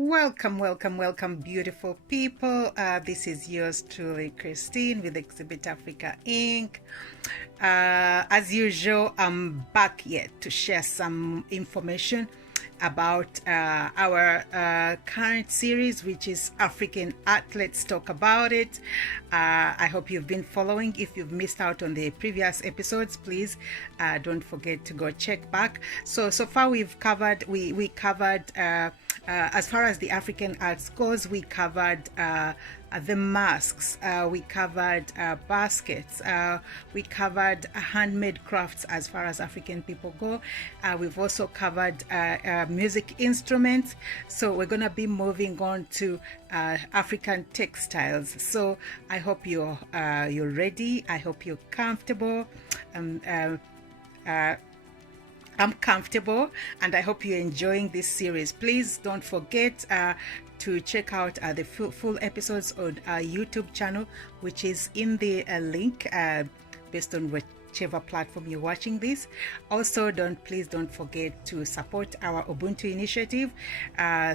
Welcome, beautiful people. This is yours truly, Christine, with Exhibit Africa Inc. As usual, I'm back yet to share some information about our current series, which is African Art. Let's talk about it. I hope you've been following. If you've missed out on the previous episodes, please don't forget to go check back. So far we covered as far as the African arts goes, we covered the masks, we covered baskets, we covered handmade crafts as far as African people go. We've also covered music instruments. So we're going to be moving on to African textiles. So I hope you're ready. I hope you're comfortable. I'm comfortable, and I hope you're enjoying this series. Please don't forget to check out the full episodes on our YouTube channel, which is in the link based on whichever platform you're watching this. Also, please don't forget to support our Ubuntu initiative.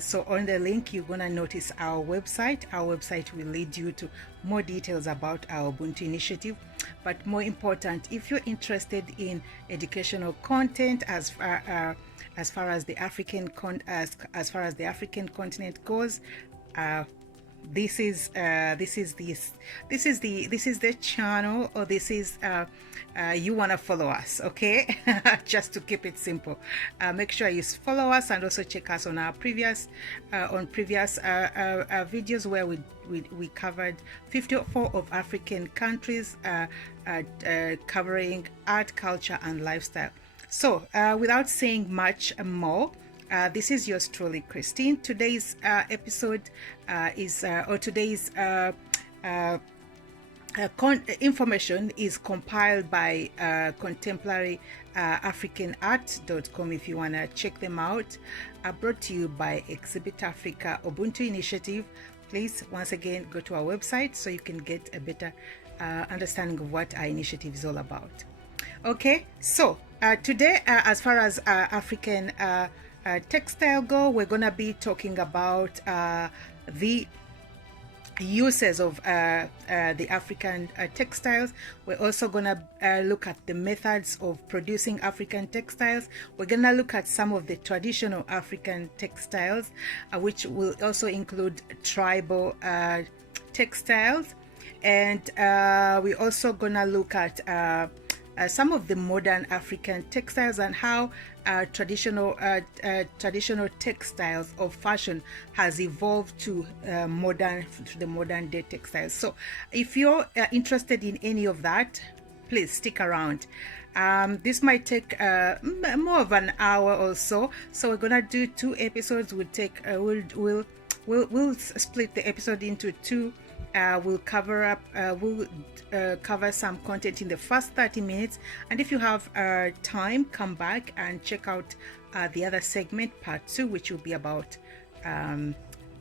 So on the link, you're gonna notice our website. Our website will lead you to more details about our Ubuntu initiative. But more important, if you're interested in educational content as far as the African continent goes, this is the channel, or this is you want to follow us, okay? Just to keep it simple, make sure you follow us, and also check us on our previous videos where we covered 54 of African countries, covering art, culture, and lifestyle. So without saying much more, this is yours truly, Christine. Today's episode today's information is compiled by contemporary africanart.com. if you want to check them out. Brought to you by Exhibit Africa Ubuntu Initiative. Please, once again, go to our website so you can get a better understanding of what our initiative is all about. Okay, so today, as far as African textile go, we're gonna be talking about the uses of the African textiles. We're also gonna look at the methods of producing African textiles. We're gonna look at some of the traditional African textiles, which will also include tribal textiles, and we're also gonna look at some of the modern African textiles and how traditional textiles of fashion has evolved to the modern day textiles. So if you're interested in any of that, please stick around. This might take more of an hour or so. So we're gonna do 2 episodes. We'll split the episode into 2. We'll cover some content in the first 30 minutes, and if you have time, come back and check out the other segment, part 2, which will be about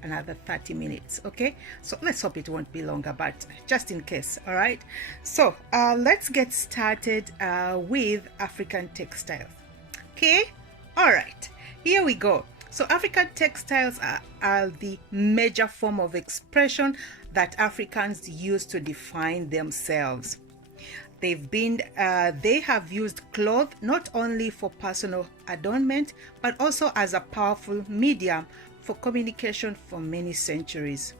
another 30 minutes. Okay, so let's hope it won't be longer, but just in case. All right, so let's get started with African textiles. Okay, all right, here we go. So African textiles are the major form of expression that Africans use to define themselves. They have used cloth not only for personal adornment, but also as a powerful medium for communication for many centuries.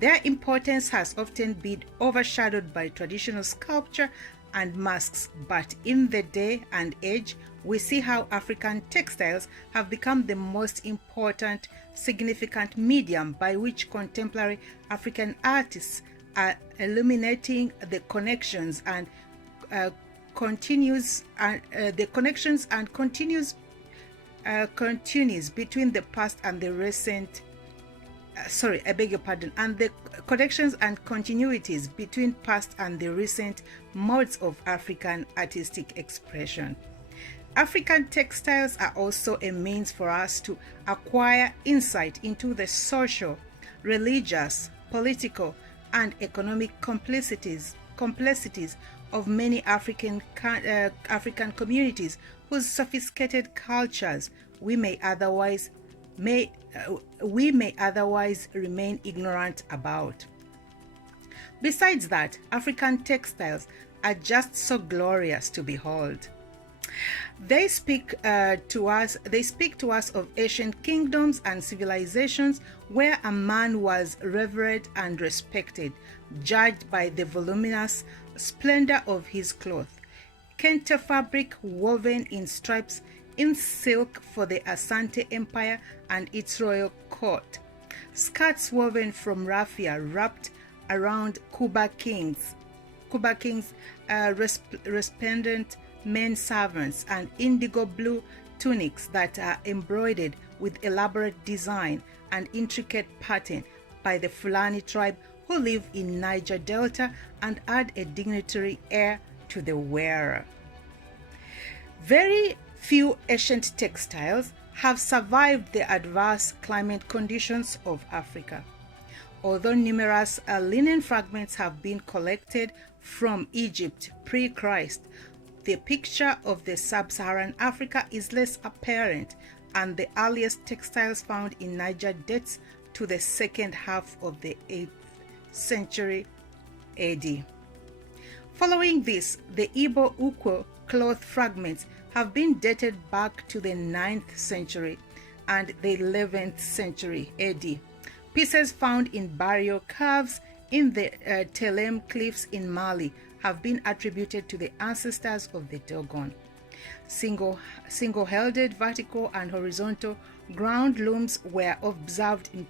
Their importance has often been overshadowed by traditional sculpture and masks, but in the day and age, we see how African textiles have become the most important, significant medium by which contemporary African artists are illuminating the connections and continues between the past and the recent. And the connections and continuities between past and the recent modes of African artistic expression. African textiles are also a means for us to acquire insight into the social, religious, political, and economic complexities of many African communities whose sophisticated cultures we may otherwise we may otherwise remain ignorant about. Besides that, African textiles are just so glorious to behold. They speak to us of ancient kingdoms and civilizations where a man was revered and respected, judged by the voluminous splendor of his cloth. Kente fabric woven in stripes in silk for the Asante Empire and its royal court. Skirts woven from raffia wrapped around Kuba Kings, resplendent men servants, and indigo blue tunics that are embroidered with elaborate design and intricate pattern by the Fulani tribe who live in Niger Delta and add a dignitary air to the wearer. Very few ancient textiles have survived the adverse climate conditions of Africa. Although numerous linen fragments have been collected from Egypt pre-Christ, the picture of the sub-Saharan Africa is less apparent, and the earliest textiles found in Niger dates to the second half of the 8th century AD. Following this, the Igbo Ukwo cloth fragments have been dated back to the 9th century and the 11th century AD. Pieces found in burial caves in the Telem cliffs in Mali have been attributed to the ancestors of the Dogon. Single-headed vertical and horizontal ground looms were observed in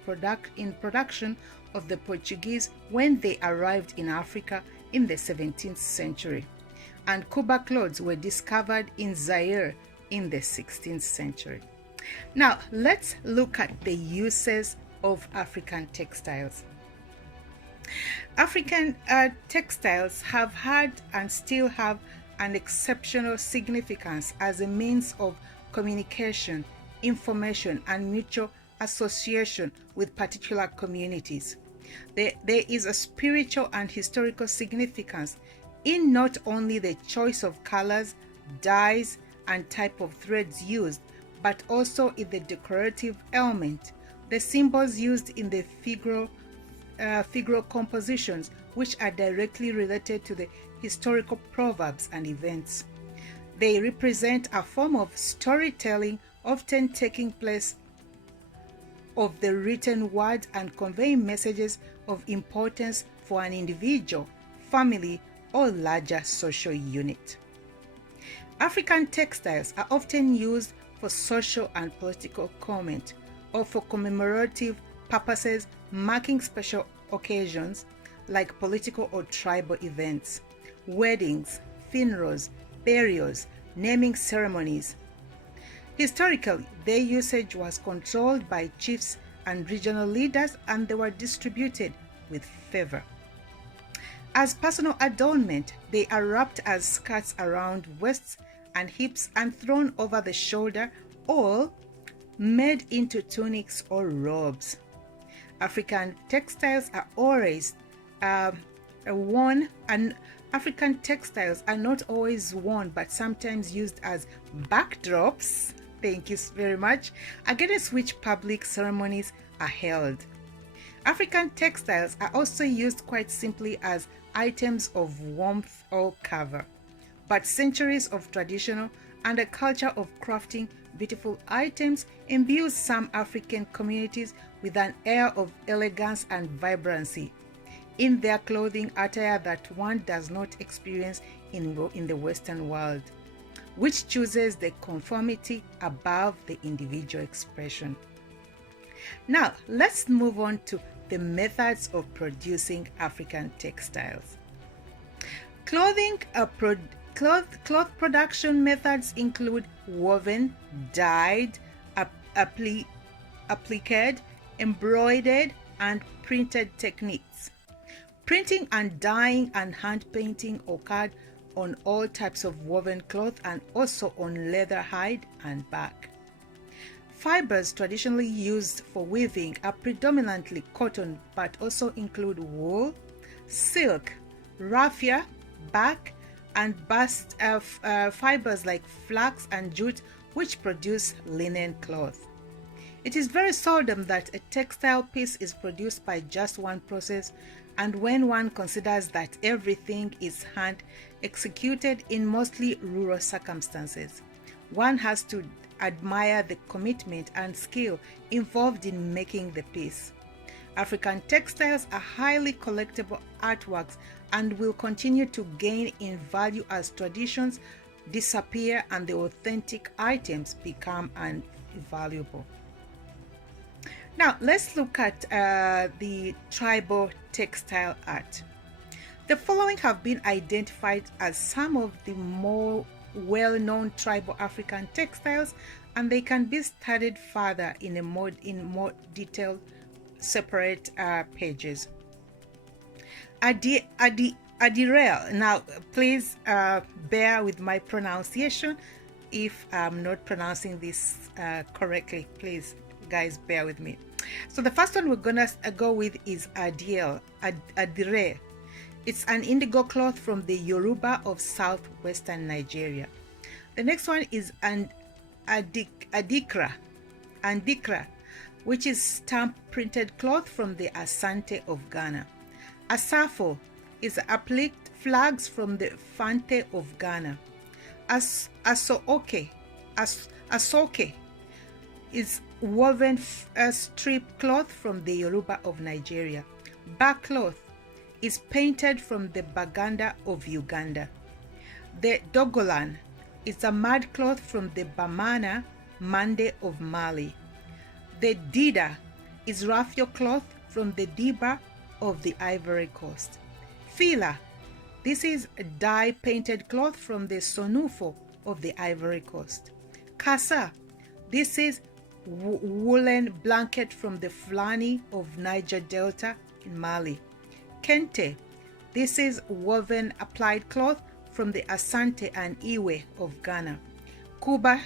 production of the Portuguese when they arrived in Africa in the 17th century, and Kuba clothes were discovered in Zaire in the 16th century. Now, let's look at the uses of African textiles. African textiles have had and still have an exceptional significance as a means of communication, information, and mutual association with particular communities. There is a spiritual and historical significance in not only the choice of colors, dyes, and type of threads used, but also in the decorative element, the symbols used in the figural compositions, which are directly related to the historical proverbs and events. They represent a form of storytelling often taking place of the written word and conveying messages of importance for an individual, family, or larger social unit. African textiles are often used for social and political comment or for commemorative purposes, marking special occasions like political or tribal events, weddings, funerals, burials, naming ceremonies. Historically, their usage was controlled by chiefs and regional leaders, and they were distributed with favor. As personal adornment, they are wrapped as skirts around waists and hips and thrown over the shoulder, or made into tunics or robes. African textiles are always worn, and African textiles are not always worn but sometimes used as backdrops, thank you very much, against which public ceremonies are held. African textiles are also used quite simply as items of warmth or cover, but centuries of traditional and a culture of crafting beautiful items imbues some African communities with an air of elegance and vibrancy in their clothing attire that one does not experience in the Western world, which chooses the conformity above the individual expression. Now, let's move on to the methods of producing African textiles. Cloth production methods include woven, dyed, appliqued, embroidered, and printed techniques. Printing and dyeing and hand painting occurred on all types of woven cloth and also on leather, hide, and bark. Fibers traditionally used for weaving are predominantly cotton, but also include wool, silk, raffia, bark, and bast fibers like flax and jute, which produce linen cloth. It is very seldom that a textile piece is produced by just one process, and when one considers that everything is hand executed in mostly rural circumstances, one has to admire the commitment and skill involved in making the piece. African textiles are highly collectible artworks and will continue to gain in value as traditions disappear and the authentic items become invaluable. Now, let's look at the tribal textile art. The following have been identified as some of the more well-known tribal African textiles, and they can be studied further in more detailed separate pages. Adirel. Now, please bear with my pronunciation if I'm not pronouncing this correctly. Please, guys, bear with me. So the first one we're gonna go with is Adire. It's an indigo cloth from the Yoruba of southwestern Nigeria. The next one is Adikra, which is stamp printed cloth from the Asante of Ghana. Asafo is uplift flags from the Fante of Ghana. Asoke is woven strip cloth from the Yoruba of Nigeria. Back cloth is painted from the Baganda of Uganda. The Dogolan is a mud cloth from the Bamana Mande of Mali. The Dida is raffia cloth from the Diba of the Ivory Coast. Fila, this is dye painted cloth from the Sonufo of the Ivory Coast. Kasa, this is woolen blanket from the Fulani of Niger Delta in Mali. Kente, this is woven applied cloth from the Asante and Iwe of Ghana. Kuba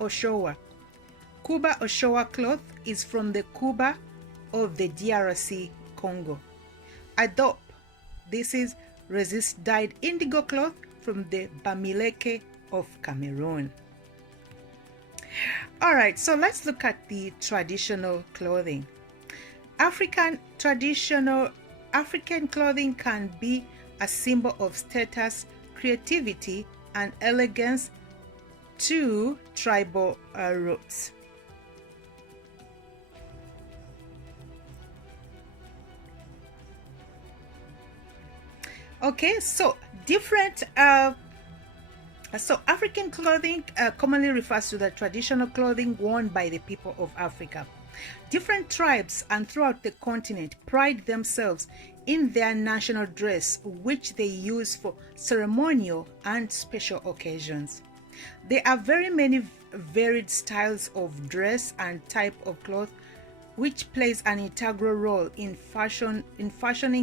Oshowa cloth is from the Kuba of the DRC Congo. Adop, this is resist dyed indigo cloth from the Bamileke of Cameroon. All right, so let's look at the traditional clothing. African clothing can be a symbol of status, creativity, and elegance to tribal roots. Okay, so African clothing commonly refers to the traditional clothing worn by the people of Africa. Different tribes and throughout the continent pride themselves in their national dress, which they use for ceremonial and special occasions. There are very many varied styles of dress and type of cloth, which plays an integral role in fashioning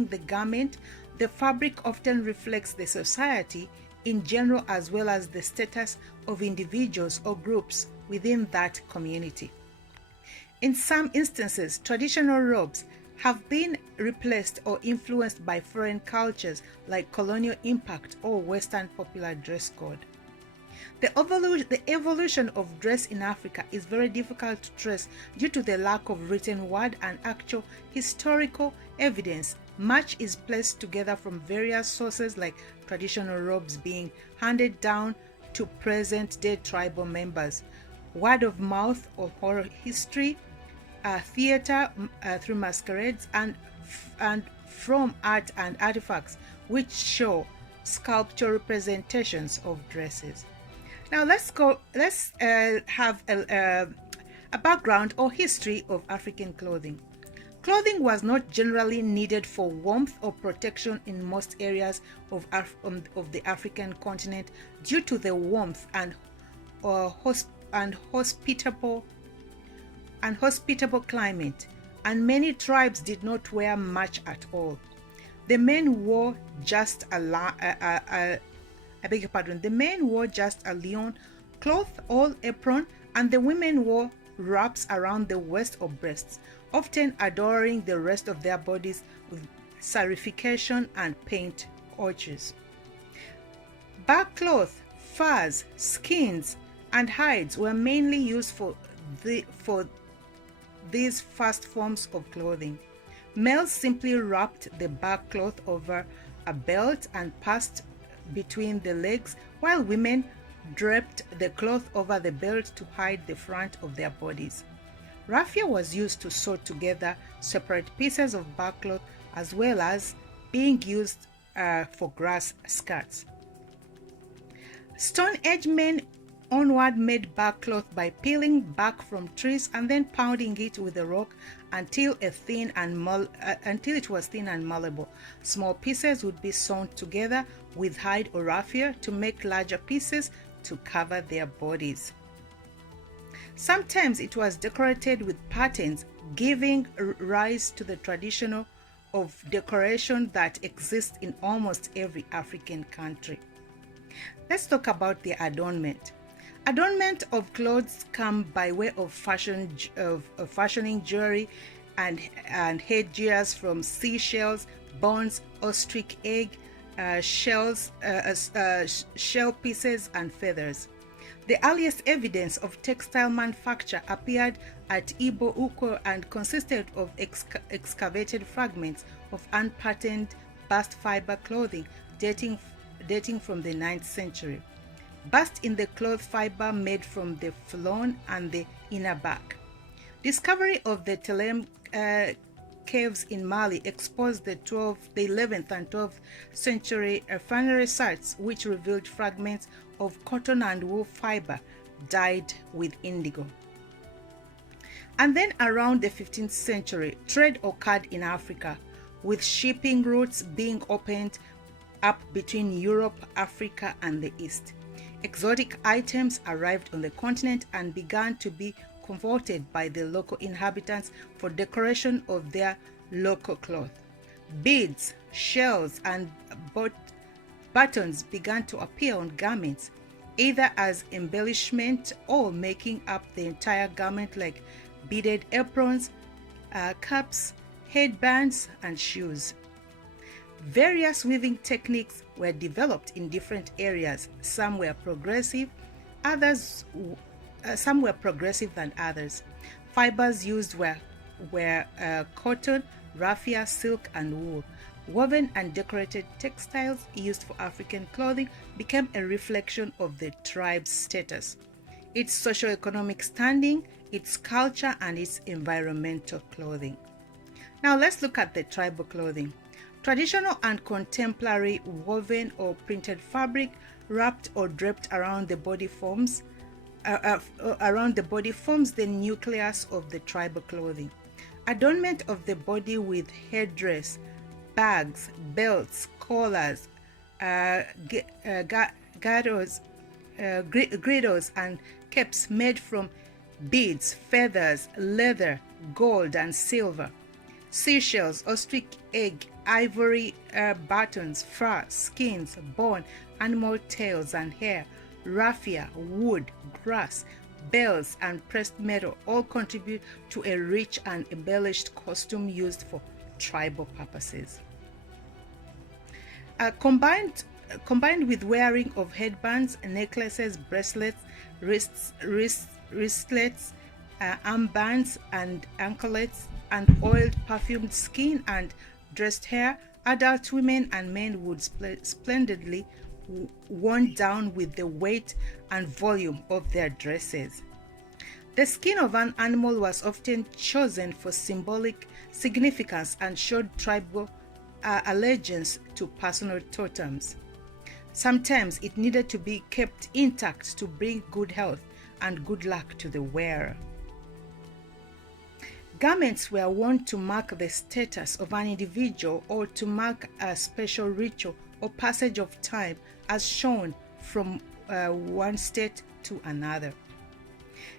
the garment. The fabric often reflects the society in general as well as the status of individuals or groups within that community. In some instances, traditional robes have been replaced or influenced by foreign cultures like colonial impact or Western popular dress code. The evolution of dress in Africa is very difficult to trace due to the lack of written word and actual historical evidence. Much is placed together from various sources, like traditional robes being handed down to present-day tribal members, word of mouth or oral history, theater through masquerades, and from art and artifacts which show sculpture representations of dresses. Now let's have a background or history of African clothing. Clothing was not generally needed for warmth or protection in most areas of the African continent due to the warmth and hospitable climate, and many tribes did not wear much at all. The men wore just a leon cloth or apron, and the women wore wraps around the waist or breasts, often adorning the rest of their bodies with scarification and paint orches. Back cloth, furs, skins, and hides were mainly used for these first forms of clothing. Males simply wrapped the back cloth over a belt and passed between the legs, while women draped the cloth over the belt to hide the front of their bodies. Raffia was used to sew together separate pieces of backcloth, as well as being used for grass skirts. Stone Age men onward made backcloth by peeling bark from trees and then pounding it with a rock until it was thin and malleable. Small pieces would be sewn together with hide or raffia to make larger pieces to cover their bodies. Sometimes it was decorated with patterns, giving rise to the tradition of decoration that exists in almost every African country. Let's talk about the adornment. Adornment of clothes come by way of fashioning jewelry and headgears from seashells, bones, ostrich egg, shell pieces, and feathers. The earliest evidence of textile manufacture appeared at Ibo Uko and consisted of excavated fragments of unpatterned bast fiber clothing dating from the 9th century. Bast in the cloth fiber made from the flown and the inner back. Discovery of the Telem caves in Mali exposed the 11th and 12th century funerary sites, which revealed fragments of cotton and wool fiber dyed with indigo. And then around the 15th century, trade occurred in Africa, with shipping routes being opened up between Europe, Africa, and the East. Exotic items arrived on the continent and began to be converted by the local inhabitants for decoration of their local cloth. Beads, shells, and buttons began to appear on garments, either as embellishment or making up the entire garment, like beaded aprons, caps, headbands, and shoes. Various weaving techniques were developed in different areas. Some were progressive than others. Fibers used were cotton, raffia, silk, and wool. Woven and decorated textiles used for African clothing became a reflection of the tribe's status, its socio-economic standing, its culture, and its environmental clothing. Now let's look at the tribal clothing. Traditional and contemporary woven or printed fabric wrapped or draped around the body forms the nucleus of the tribal clothing. Adornment of the body with headdress, bags, belts, collars, girdles, and capes made from beads, feathers, leather, gold, and silver. Seashells, ostrich egg, ivory buttons, fur, skins, bone, animal tails and hair, raffia, wood, grass, bells, and pressed metal all contribute to a rich and embellished costume used for tribal purposes. Combined with wearing of headbands, necklaces, bracelets, wristlets, armbands, and anklets, and oiled perfumed skin and dressed hair, adult women and men would splendidly worn down with the weight and volume of their dresses. The skin of an animal was often chosen for symbolic significance and showed tribal allegiance to personal totems. Sometimes it needed to be kept intact to bring good health and good luck to the wearer. Garments were worn to mark the status of an individual or to mark a special ritual or passage of time, as shown from one state to another.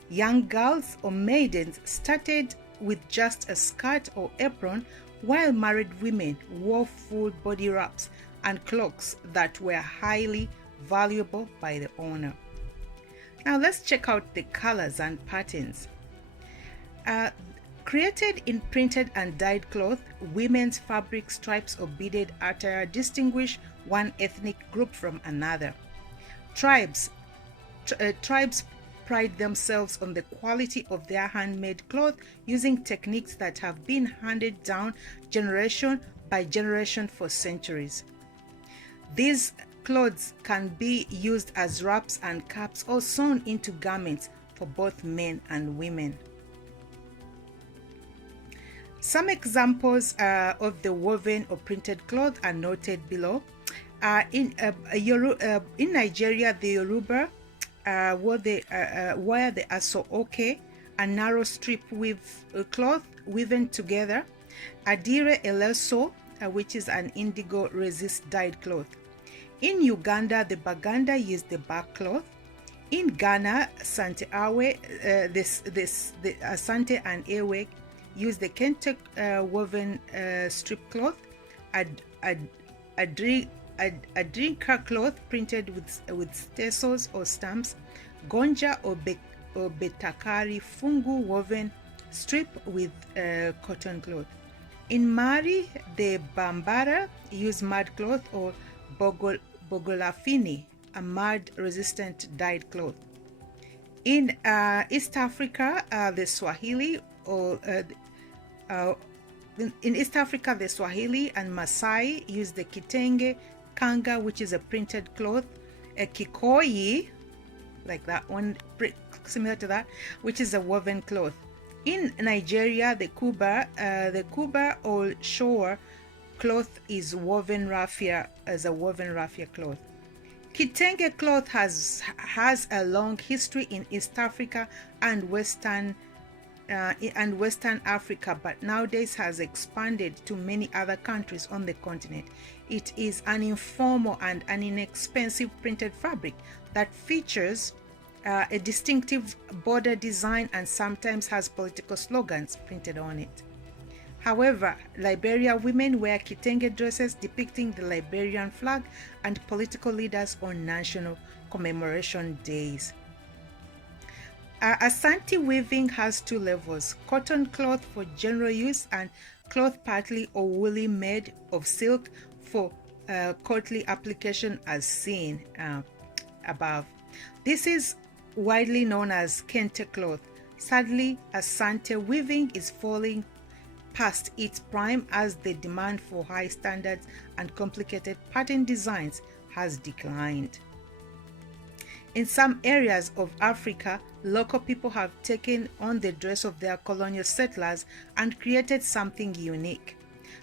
Young girls or maidens started with just a skirt or apron, while married women wore full body wraps and cloaks that were highly valuable by the owner. Now let's check out the colors and patterns. Created in printed and dyed cloth, women's fabric stripes or beaded attire distinguish one ethnic group from another. Tribes pride themselves on the quality of their handmade cloth using techniques that have been handed down generation by generation for centuries. These clothes can be used as wraps and caps or sewn into garments for both men and women. Some examples of the woven or printed cloth are noted below. In Nigeria, the Yoruba wear the aso-oke, a narrow strip with cloth woven together. Adire eleso, which is an indigo resist dyed cloth. In Uganda, the Baganda use the bark cloth. In Ghana, Asante and Ewe use the kente woven strip cloth. A drinker cloth printed with stencils or stamps. Gonja or betakari fungu woven strip with cotton cloth. In Mali, the Bambara use mud cloth or bogolafini, a mud-resistant dyed cloth. In East Africa, the Swahili and Maasai use the kitenge kanga, which is a printed cloth. A kikoyi, like that one, similar to that, which is a woven cloth. In Nigeria, the kuba or shore cloth is woven raffia as a woven raffia cloth. Kitenge cloth has a long history in East Africa and Western Africa, but nowadays has expanded to many other countries on the continent. It is an informal and an inexpensive printed fabric that features a distinctive border design and sometimes has political slogans printed on it. However, Liberia women wear kitenge dresses depicting the Liberian flag and political leaders on national commemoration days. Asante weaving has two levels: cotton cloth for general use and cloth partly or wholly made of silk for courtly application as seen above. This is widely known as kente cloth. Sadly, Asante weaving is falling past its prime as the demand for high standards and complicated pattern designs has declined. In some areas of Africa, local people have taken on the dress of their colonial settlers and created something unique.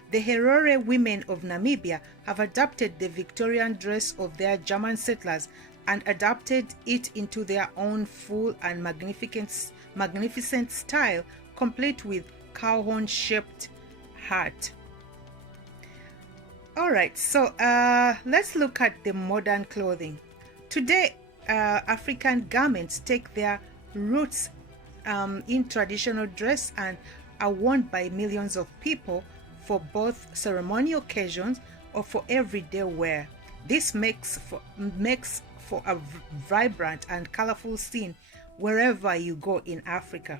The Herero women of Namibia have adapted the Victorian dress of their German settlers and adapted it into their own full and magnificent style, complete with cowhorn shaped hat. Alright, so let's look at the modern clothing. Today, African garments take their roots in traditional dress and are worn by millions of people for both ceremonial occasions or for everyday wear. This makes for a vibrant and colorful scene wherever you go in Africa.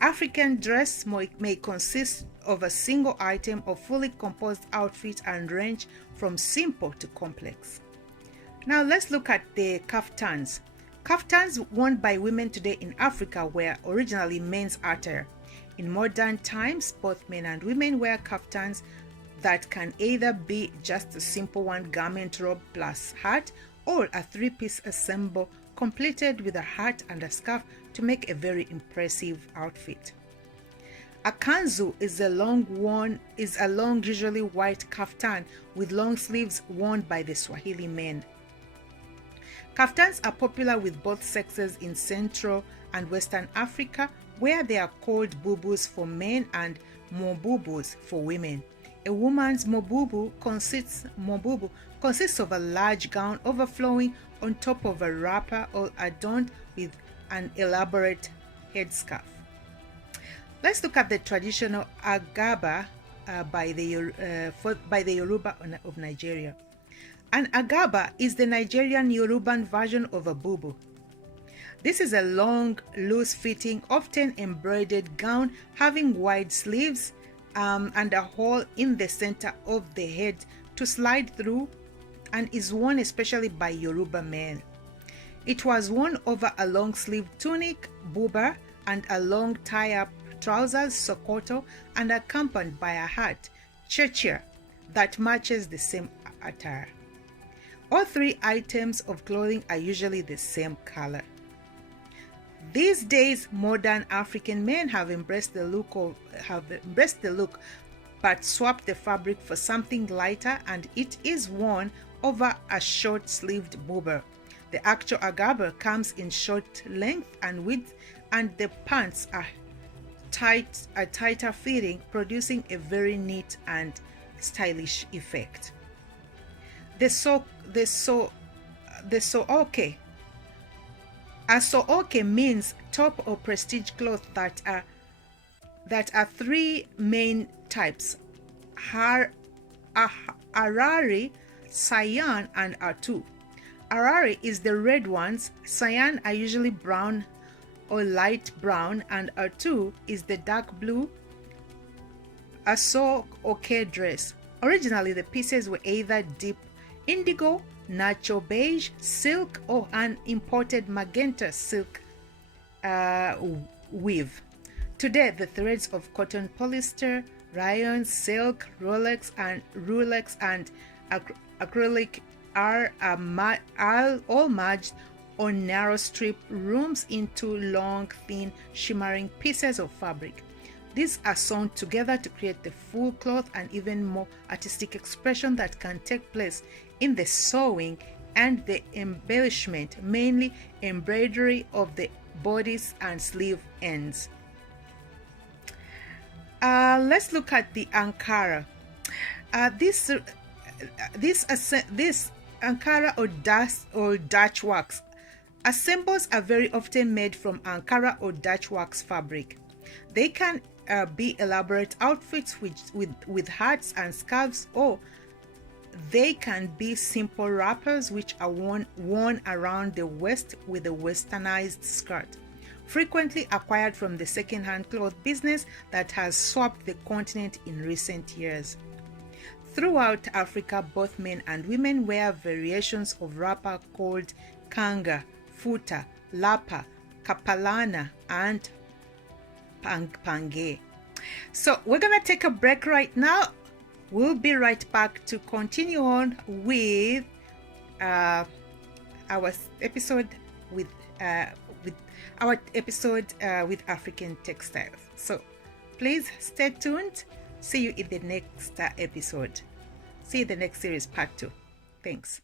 African dress may consist of a single item or fully composed outfit and range from simple to complex. Now let's look at the kaftans. Kaftans worn by women today in Africa were originally men's attire. In modern times, both men and women wear kaftans that can either be just a simple one garment robe plus hat or a three-piece ensemble completed with a hat and a scarf to make a very impressive outfit. A kanzu is a long, usually white kaftan with long sleeves worn by the Swahili men. Kaftans are popular with both sexes in Central and Western Africa, where they are called bubus for men and mobubus for women. A woman's mobubu consists of a large gown overflowing on top of a wrapper or adorned with an elaborate headscarf. Let's look at the traditional agaba by the Yoruba of Nigeria. An agaba is the Nigerian Yoruban version of a bubu. This is a long, loose-fitting, often embroidered gown having wide sleeves and a hole in the center of the head to slide through, and is worn especially by Yoruba men. It was worn over a long-sleeved tunic, buba, and a long tie-up trousers, sokoto, and accompanied by a hat, chechia, that matches the same attire. All three items of clothing are usually the same color. These days, modern African men have embraced the look, but swapped the fabric for something lighter, and it is worn over a short-sleeved buba. The actual agaba comes in short length and width, and the pants are tighter fitting, producing a very neat and stylish effect. The sooke. A sooke means top or prestige cloth that are three main types: Harari, cyan, and Atu. Harari is the red ones, cyan are usually brown or light brown, and Atu is the dark blue. A sooke dress. Originally, the pieces were either deep indigo, natural beige, silk, or an imported magenta silk weave. Today, the threads of cotton, polyester, rayon, silk, rulex, and acrylic are all merged on narrow strip looms into long, thin, shimmering pieces of fabric. These are sewn together to create the full cloth and even more artistic expression that can take place in the sewing and the embellishment, mainly embroidery of the bodice and sleeve ends. Let's look at the Ankara. This Ankara or Dutch wax. Assembles are very often made from Ankara or Dutch wax fabric. They can be elaborate outfits with hats and scarves, or they can be simple wrappers which are worn around the waist with a westernized skirt, frequently acquired from the second-hand cloth business that has swept the continent in recent years. Throughout Africa, both men and women wear variations of wrapper called kanga, futa, lapa, kapalana, and pange. So we're gonna take a break right now. We'll be right back to continue on with our episode with African textiles. So please stay tuned. See you in the next episode. See you in the next series, part 2. Thanks.